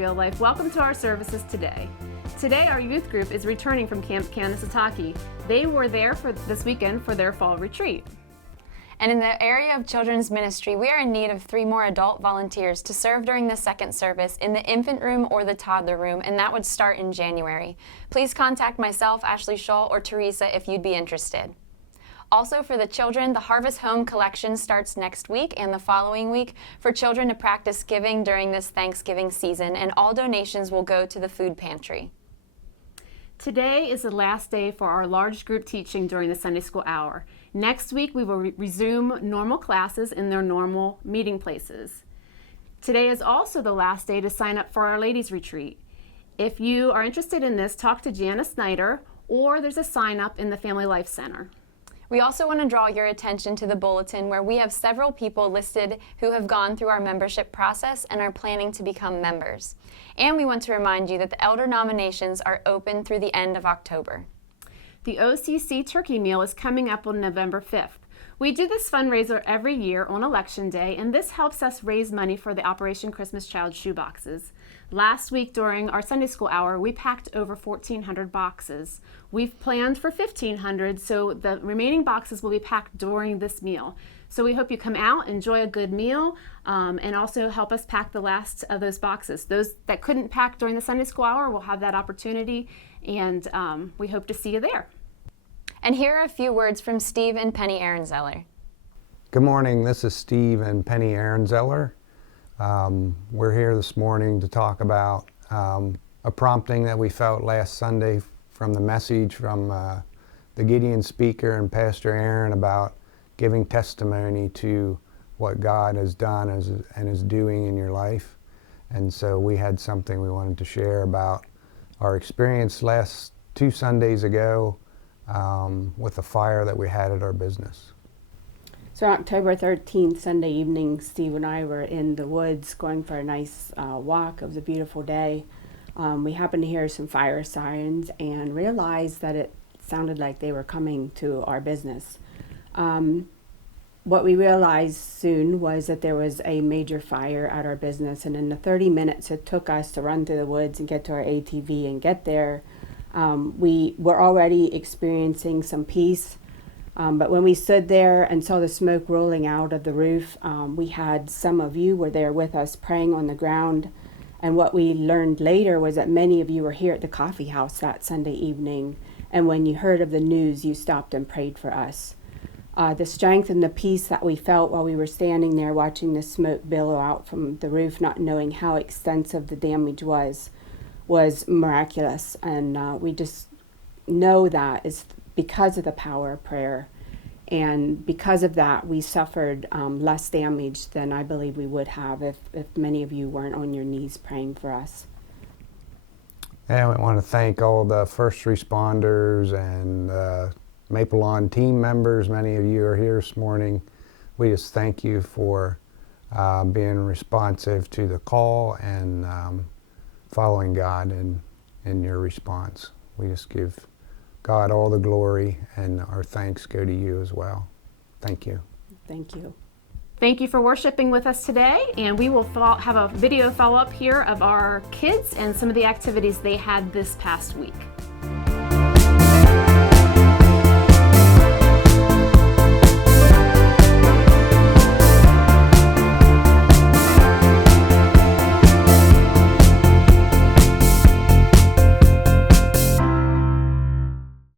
Real Life. Welcome to our services today. Today our youth group is returning from Camp Kanesatake. They were there for this weekend for their fall retreat. And in the area of children's ministry, we are in need of 3 more adult volunteers to serve during the second service in the infant room or the toddler room, and that would start in January. Please contact myself, Ashley Shull, or Teresa if you'd be interested. Also for the children, the Harvest Home Collection starts next week and the following week for children to practice giving during this Thanksgiving season, and all donations will go to the food pantry. Today is the last day for our large group teaching during the Sunday school hour. Next week we will resume normal classes in their normal meeting places. Today is also the last day to sign up for our ladies retreat. If you are interested in this, talk to Janice Snyder, or there's a sign up in the Family Life Center. We also want to draw your attention to the bulletin where we have several people listed who have gone through our membership process and are planning to become members. And we want to remind you that the elder nominations are open through the end of October. The OCC turkey meal is coming up on November 5th. We do this fundraiser every year on Election Day, and this helps us raise money for the Operation Christmas Child shoeboxes. Last week during our Sunday school hour, we packed over 1,400 boxes. We've planned for 1,500, so the remaining boxes will be packed during this meal. So we hope you come out, enjoy a good meal, and also help us pack the last of those boxes. Those that couldn't pack during the Sunday school hour will have that opportunity, and we hope to see you there. And here are a few words from Steve and Penny Ehrenzeller. Good morning, this is Steve and Penny Ehrenzeller. We're here this morning to talk about a prompting that we felt last Sunday from the message from the Gideon speaker and Pastor Aaron about giving testimony to what God has done and is doing in your life. And so we had something we wanted to share about our experience last 2 Sundays ago with the fire that we had at our business. So October 13th, Sunday evening, Steve and I were in the woods going for a nice walk. It was a beautiful day. We happened to hear some fire sirens and realized that it sounded like they were coming to our business. What we realized soon was that there was a major fire at our business, and in the 30 minutes it took us to run through the woods and get to our ATV and get there, we were already experiencing some peace. But when we stood there and saw the smoke rolling out of the roof, we had some of you were there with us praying on the ground. And what we learned later was that many of you were here at the coffee house that Sunday evening. And when you heard of the news, you stopped and prayed for us. The strength and the peace that we felt while we were standing there watching the smoke billow out from the roof, not knowing how extensive the damage was miraculous. And we just know that is because of the power of prayer. And because of that, we suffered less damage than I believe we would have if many of you weren't on your knees praying for us. And we want to thank all the first responders and Maple Lawn team members. Many of you are here this morning. We just thank you for being responsive to the call and following God in your response. We just give God all the glory, and our thanks go to you as well. Thank you. Thank you. Thank you for worshiping with us today, and we will have a video follow-up here of our kids and some of the activities they had this past week.